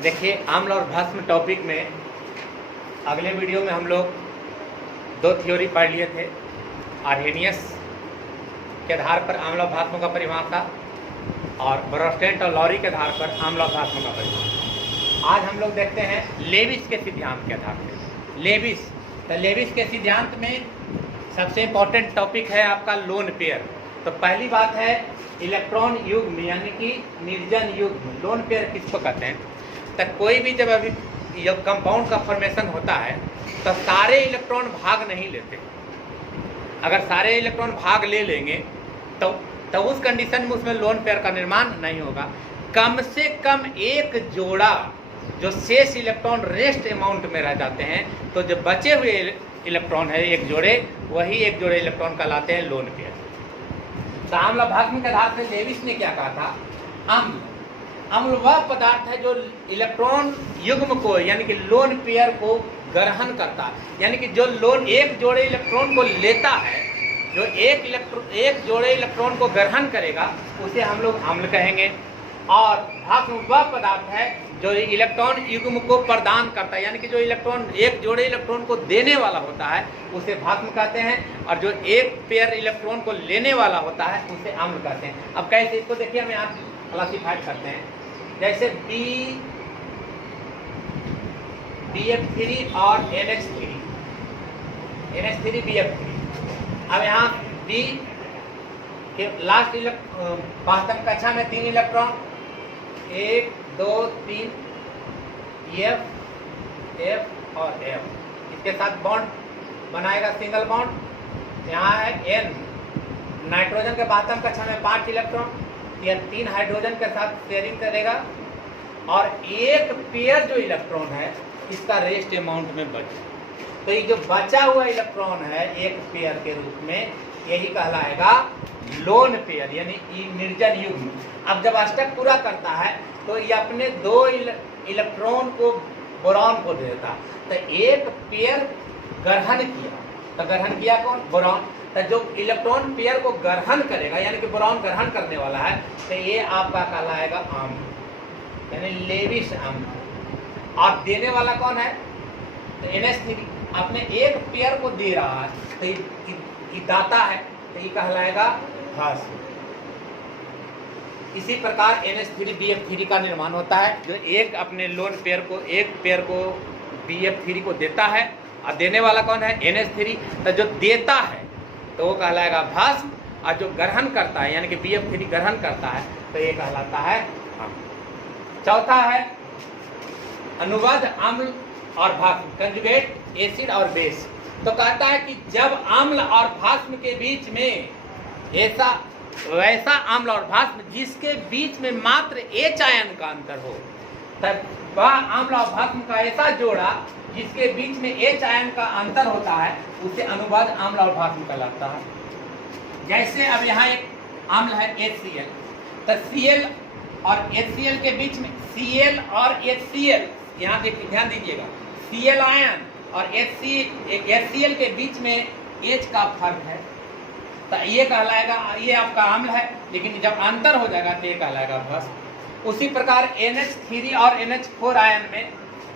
देखिए, आम्ल और भस्म टॉपिक में अगले वीडियो में हम लोग दो थ्योरी पढ़ लिए थे। आर्हेनियस के आधार पर आम्ल और भस्म का परिभाषा और ब्रोस्टेंट और लॉरी के आधार पर आम्ल और भस्म का परिभाषा। आज हम लोग देखते हैं लेविस के सिद्धांत के आधार पर। लेविस के सिद्धांत में सबसे इम्पोर्टेंट टॉपिक है आपका लोन पेयर। तो पहली बात है इलेक्ट्रॉन युग्म यानी कि निर्जन युग्म। लोन पेयर किसको कहते हैं? तो कोई भी जब अभी कंपाउंड का फॉर्मेशन होता है तो सारे इलेक्ट्रॉन भाग नहीं लेते। अगर सारे इलेक्ट्रॉन भाग ले लेंगे तो उस कंडीशन में उसमें लोन पेयर का निर्माण नहीं होगा। कम से कम एक जोड़ा जो शेष इलेक्ट्रॉन रेस्ट अमाउंट में रह जाते हैं, तो जो बचे हुए इलेक्ट्रॉन है एक जोड़े, वही एक जोड़े इलेक्ट्रॉन कहलाते हैं लोन पेयर। तो आम्ल भस्म के आधार से लेविस ने क्या कहा था? अम्ल वह पदार्थ है जो इलेक्ट्रॉन युग्म को यानी कि लोन पेयर को ग्रहण करता है, यानी कि जो लोन एक जोड़े इलेक्ट्रॉन को लेता है, जो एक जोड़े इलेक्ट्रॉन को ग्रहण करेगा उसे हम लोग अम्ल कहेंगे। और भस्म वह पदार्थ है जो इलेक्ट्रॉन युग्म को प्रदान करता है, यानी कि जो इलेक्ट्रॉन एक जोड़े इलेक्ट्रॉन को देने वाला होता है उसे भस्म कहते हैं, और जो एक पेयर इलेक्ट्रॉन को लेने वाला होता है उसे अम्ल कहते हैं। अब कैसे इसको देखिए, हम यहाँ क्लासिफाइड करते हैं। जैसे BF3 और NH3 BF3। अब यहाँ B के लास्ट वास्तव कक्षा में 3 इलेक्ट्रॉन 1 2 3 F और F, इसके साथ बॉन्ड बनाएगा सिंगल बॉन्ड। यहाँ है N, नाइट्रोजन के वास्तव कक्षा में 5 इलेक्ट्रॉन, यह 3 हाइड्रोजन के साथ शेयरिंग करेगा, और एक पेयर जो इलेक्ट्रॉन है इसका रेस्ट अमाउंट में बचे। तो ये जो बचा हुआ इलेक्ट्रॉन है एक पेयर के रूप में, यही कहलाएगा लोन पेयर यानी निर्जन युग्म। अब जब अष्टक पूरा करता है तो ये अपने 2 इलेक्ट्रॉन को बोरॉन को देता। तो एक पेयर ग्रहण किया, तो ग्रहण किया कौन? बोरॉन। तो जो इलेक्ट्रॉन पेयर को ग्रहण करेगा यानी कि बोरॉन ग्रहण करने वाला है, तो ये आपका कहलाएगा अम्ल यानी लेविस अम्ल। और देने वाला कौन है? तो NH3 अपने एक पेयर को दे रहा है, तो ये दाता है, तो ये कहलाएगा भस्म। इसी प्रकार NH3 BF3 का निर्माण होता है, जो एक अपने लोन पेयर को एक पेयर को BF3 को देता है, और देने वाला कौन है? NH3। तो जो देता है तो वो कहलाएगा भस्म, और जो ग्रहण करता है यानी कि BF3 ग्रहण करता है तो ये कहलाता है अम्ल। चौथा है अनुबद्ध अम्ल और भस्म, कंजुगेट एसिड और बेस। तो कहता है कि जब अम्ल और भस्म के बीच में वैसा अम्ल और भस्म जिसके बीच में मात्र H आयन का अंतर हो, तब वह अम्ल और भस्म का ऐसा जोड़ा जिसके बीच में H आयन का अंतर होता है उसे अनुबद्ध अम्ल और भस्म कहलाता है। जैसे अब यहाँ एक अम्ल है HCl, तो Cl और HCl के बीच में Cl और HCl, यहाँ देखिए ध्यान दीजिएगा, Cl आयन और HCl के बीच में H का फर्क है, तो ये कहलाएगा, ये आपका अम्ल है, लेकिन जब अंतर हो जाएगा तो ये कहलाएगा भस्म। उसी प्रकार NH3 और NH4 आयन में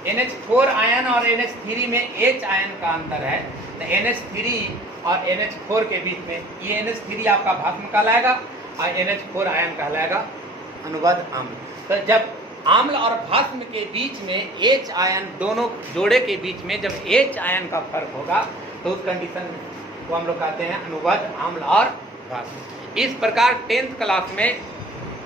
NH4 आयन और NH3 में H आयन का अंतर है, तो NH3 और NH4 के बीच में ये NH3 आपका भस्म कहलाएगा और NH4 आयन कहलाएगा अनुबद्ध अम्ल। तो जब अम्ल और भस्म के बीच में H आयन, दोनों जोड़े के बीच में जब H आयन का फर्क होगा तो उस कंडीशन को हम लोग कहते हैं अनुबद्ध अम्ल और भस्म। इस प्रकार 10th क्लास में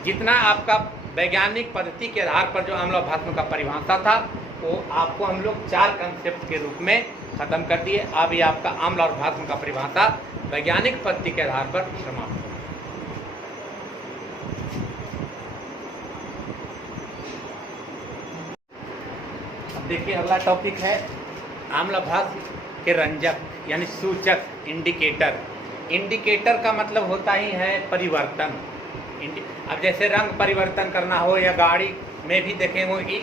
जितना आपका वैज्ञानिक पद्धति के आधार पर जो अम्ल और भस्म का परिभाषा था वो आपको हम लोग 4 कंसेप्ट के रूप में खत्म कर दिए। अब ये आपका अम्ल और भस्म का परिभाषा वैज्ञानिक पद्धति के आधार पर समाप्त। देखिए अगला टॉपिक है अम्ल भस्म के रंजक यानी सूचक, इंडिकेटर। इंडिकेटर का मतलब होता ही है परिवर्तन। अब जैसे रंग परिवर्तन करना हो या गाड़ी में भी देखेंगे ये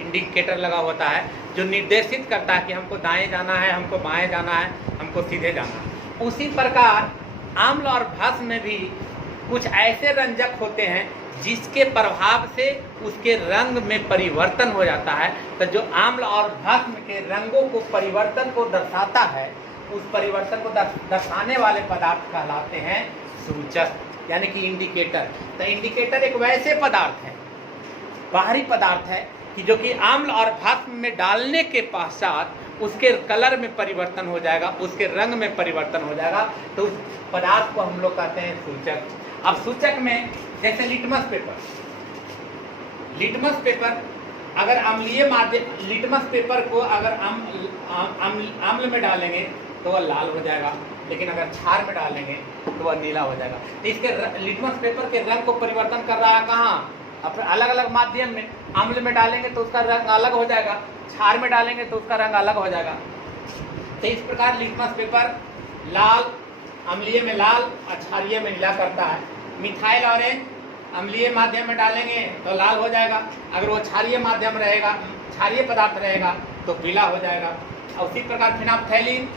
इंडिकेटर लगा होता है जो निर्देशित करता है कि हमको दाएं जाना है, हमको बाएं जाना है, हमको सीधे जाना है। उसी प्रकार अम्ल और भस्म में भी कुछ ऐसे रंजक होते हैं जिसके प्रभाव से उसके रंग में परिवर्तन हो जाता है। तो जो आम्ल और भस्म के रंगों को परिवर्तन को दर्शाता है, उस परिवर्तन को दर्शाने वाले पदार्थ कहलाते हैं सूचक, यानी कि इंडिकेटर। तो इंडिकेटर एक वैसे पदार्थ है, बाहरी पदार्थ है कि जो कि आम्ल और भस्म में डालने के पश्चात उसके कलर में परिवर्तन हो जाएगा, उसके रंग में परिवर्तन हो जाएगा। तो उस पदार्थ को हम लोग कहते हैं सूचक। अब सूचक में जैसे लिटमस पेपर अगर अम्लीय माध्यम, लिटमस पेपर को अगर अम्ल में डालेंगे तो वह लाल हो जाएगा, लेकिन अगर क्षार में डालेंगे तो वह नीला हो जाएगा। तो इसके लिटमस पेपर के रंग को परिवर्तन कर रहा है कहाँ? अपने अलग अलग माध्यम में। अम्ल में डालेंगे तो उसका रंग अलग हो जाएगा, क्षार में डालेंगे तो उसका रंग अलग हो जाएगा। तो इस प्रकार लिटमस पेपर लाल, अम्लीय में लाल और क्षारीय में नीला करता है। मिथाइल ऑरेंज अम्लीय माध्यम में डालेंगे तो लाल हो जाएगा, अगर वो क्षारीय माध्यम रहेगा, क्षारीय पदार्थ रहेगा तो पीला हो जाएगा। और उसी प्रकार फिनाप्थैलीन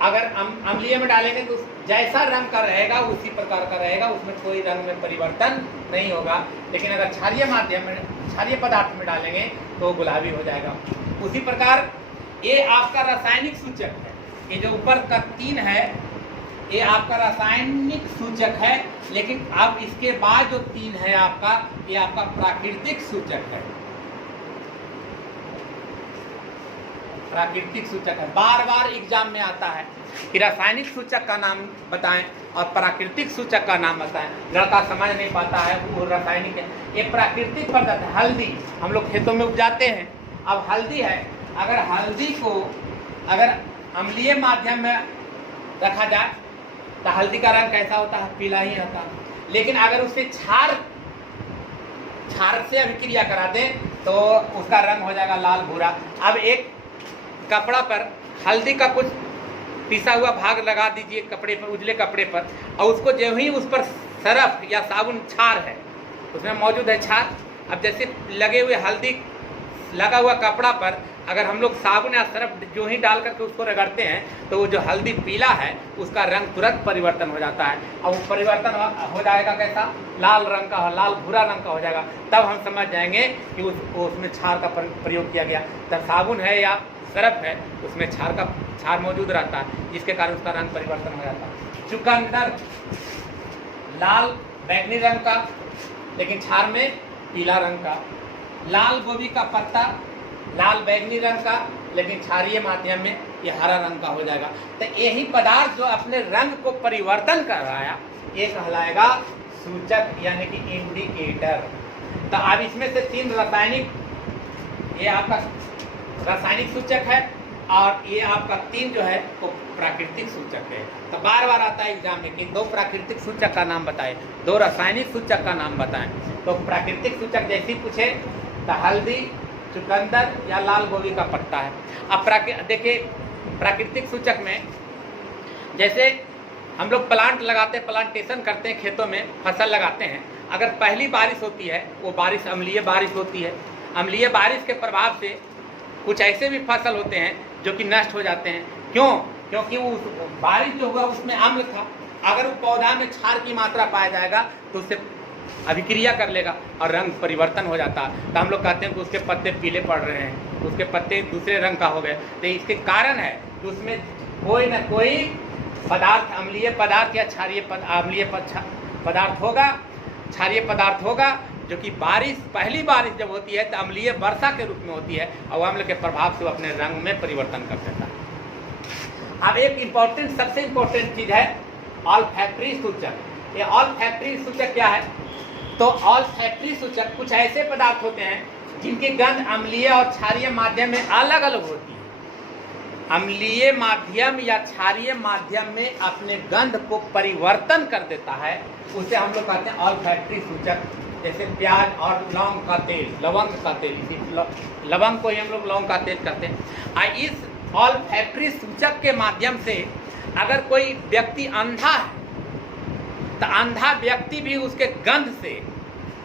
अगर अम्लीय में डालेंगे तो जैसा रंग का रहेगा उसी प्रकार का रहेगा, उसमें कोई रंग में परिवर्तन नहीं होगा। लेकिन अगर क्षारीय माध्यम में, क्षारीय पदार्थ में डालेंगे तो गुलाबी हो जाएगा। उसी प्रकार ये आपका रासायनिक सूचक है, ये जो ऊपर का 3 है ये आपका रासायनिक सूचक है। लेकिन अब इसके बाद जो 3 है आपका, ये आपका प्राकृतिक सूचक है। प्राकृतिक सूचक है, बार बार एग्जाम में आता है कि रासायनिक सूचक का नाम बताएं और प्राकृतिक सूचक का नाम बताएं। लड़का समझ नहीं पाता है, वो रासायनिक है। ये प्राकृतिक पदार्थ है। हल्दी हम लोग खेतों में उपजाते हैं। अब हल्दी है, अगर हल्दी को अगर अम्लीय माध्यम में रखा जाए तो हल्दी का रंग कैसा होता है? पीला ही होता है। लेकिन अगर उसे क्षार से अभिक्रिया करा दें तो उसका रंग हो जाएगा लाल भूरा। अब एक कपड़ा पर हल्दी का कुछ पिसा हुआ भाग लगा दीजिए कपड़े पर, उजले कपड़े पर, और उसको जो ही उस पर सरफ या साबुन, क्षार है उसमें मौजूद है क्षार। अब जैसे लगे हुए हल्दी लगा हुआ कपड़ा पर अगर हम लोग साबुन या सरफ जो ही डाल करके उसको रगड़ते हैं तो वो जो हल्दी पीला है उसका रंग तुरंत परिवर्तन हो जाता है। और वो परिवर्तन हो जाएगा कैसा? लाल रंग का, लाल भूरा रंग का हो जाएगा। तब हम समझ जाएंगे कि उसमें क्षार का प्रयोग किया गया। तब साबुन है या सरफ है उसमें क्षार मौजूद रहता है, जिसके कारण उसका रंग परिवर्तन हो जाता है। चुकंदर लाल बैंगनी रंग का, लेकिन क्षार में पीला रंग का। लाल गोभी का पत्ता लाल बैंगनी रंग का, लेकिन क्षारीय माध्यम में ये हरा रंग का हो जाएगा। तो यही पदार्थ जो अपने रंग को परिवर्तन कर रहा है ये कहलाएगा सूचक, यानी कि इंडिकेटर। तो अब इसमें से 3 रासायनिक, ये आपका रासायनिक सूचक है और ये आपका 3 जो है वो प्राकृतिक सूचक है। तो बार बार आता है एग्जाम में कि 2 प्राकृतिक सूचक का नाम बताएं, 2 रासायनिक सूचक का नाम बताएं। तो प्राकृतिक सूचक जैसे पूछे तो हल्दी, चुकंदर या लाल गोभी का पत्ता है। अब देखिए प्राकृतिक सूचक में जैसे हम लोग प्लांट लगाते हैं, प्लांटेशन करते हैं, खेतों में फसल लगाते हैं। अगर पहली बारिश होती है वो बारिश अम्लीय बारिश होती है। अम्लीय बारिश के प्रभाव से कुछ ऐसे भी फसल होते हैं जो कि नष्ट हो जाते हैं। क्यों? क्योंकि वो बारिश जो हुआ उसमें अम्ल था। अगर वो पौधा में क्षार की मात्रा पाया जाएगा तो उससे अभिक्रिया कर लेगा और रंग परिवर्तन हो जाता है। तो हम लोग कहते हैं कि उसके पत्ते पीले पड़ रहे हैं, उसके पत्ते दूसरे रंग का हो गए। तो इसके कारण है कि उसमें कोई न कोई पदार्थ, अम्लीय पदार्थ या क्षारीय अम्लीय पदार्थ होगा, क्षारीय पदार्थ होगा, जो कि बारिश, पहली बारिश जब होती है तो अम्लीय वर्षा के रूप में होती है और अम्ल के प्रभाव से वो अपने रंग में परिवर्तन कर देता है। अब एक इम्पोर्टेंट, सबसे इम्पोर्टेंट चीज़ है ऑल्फैक्टरी सूचक। ये ऑल्फैक्टरी सूचक क्या है? तो ऑल्फैक्टरी सूचक कुछ ऐसे पदार्थ होते हैं जिनकी गंध अम्लीय और क्षारीय माध्यम में अलग अलग होती है। अम्लीय माध्यम या क्षारीय माध्यम में अपने गंध को परिवर्तन कर देता है, उसे हम लोग कहते हैं ऑल्फैक्टरी सूचक। जैसे प्याज और लौंग का तेल, लवंग का तेल, इसी लवंग को ही हम लोग लौंग का तेल कहते हैं। इस ऑल्फैक्टरी सूचक के माध्यम से अगर कोई व्यक्ति अंधा है तो अंधा व्यक्ति भी उसके गंध से,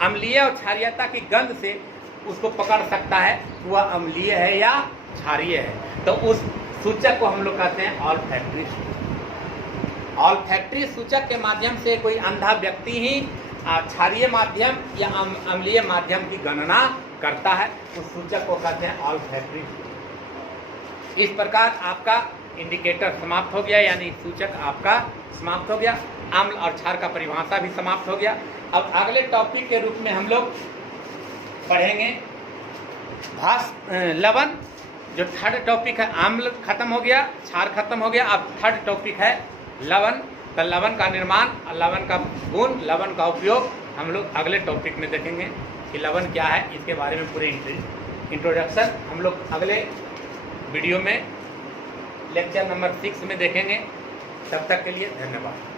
अम्लीय और क्षारीयता की गंध से उसको पकड़ सकता है वह अम्लीय है या क्षारीय है। तो उस सूचक को हम लोग कहते हैं ऑल्फैक्टरी सूचक। ऑल्फैक्टरी सूचक के माध्यम से कोई अंधा व्यक्ति ही क्षारीय माध्यम या अम्लीय माध्यम की गणना करता है, उस सूचक को कहते हैं ऑल्फैक्टरी। इस प्रकार आपका इंडिकेटर समाप्त हो गया, यानी सूचक आपका समाप्त हो गया। अम्ल और क्षार का परिभाषा भी समाप्त हो गया। अब अगले टॉपिक के रूप में हम लोग पढ़ेंगे लवण। जो थर्ड टॉपिक है, अम्ल खत्म हो गया, क्षार खत्म हो गया, अब थर्ड टॉपिक है लवण। तो लवण का निर्माण और लवण का गुण, लवण का उपयोग हम लोग अगले टॉपिक में देखेंगे कि लवण क्या है। इसके बारे में पूरे इंट्रोडक्शन हम लोग अगले वीडियो में लेक्चर नंबर 6 में देखेंगे। तब तक के लिए धन्यवाद।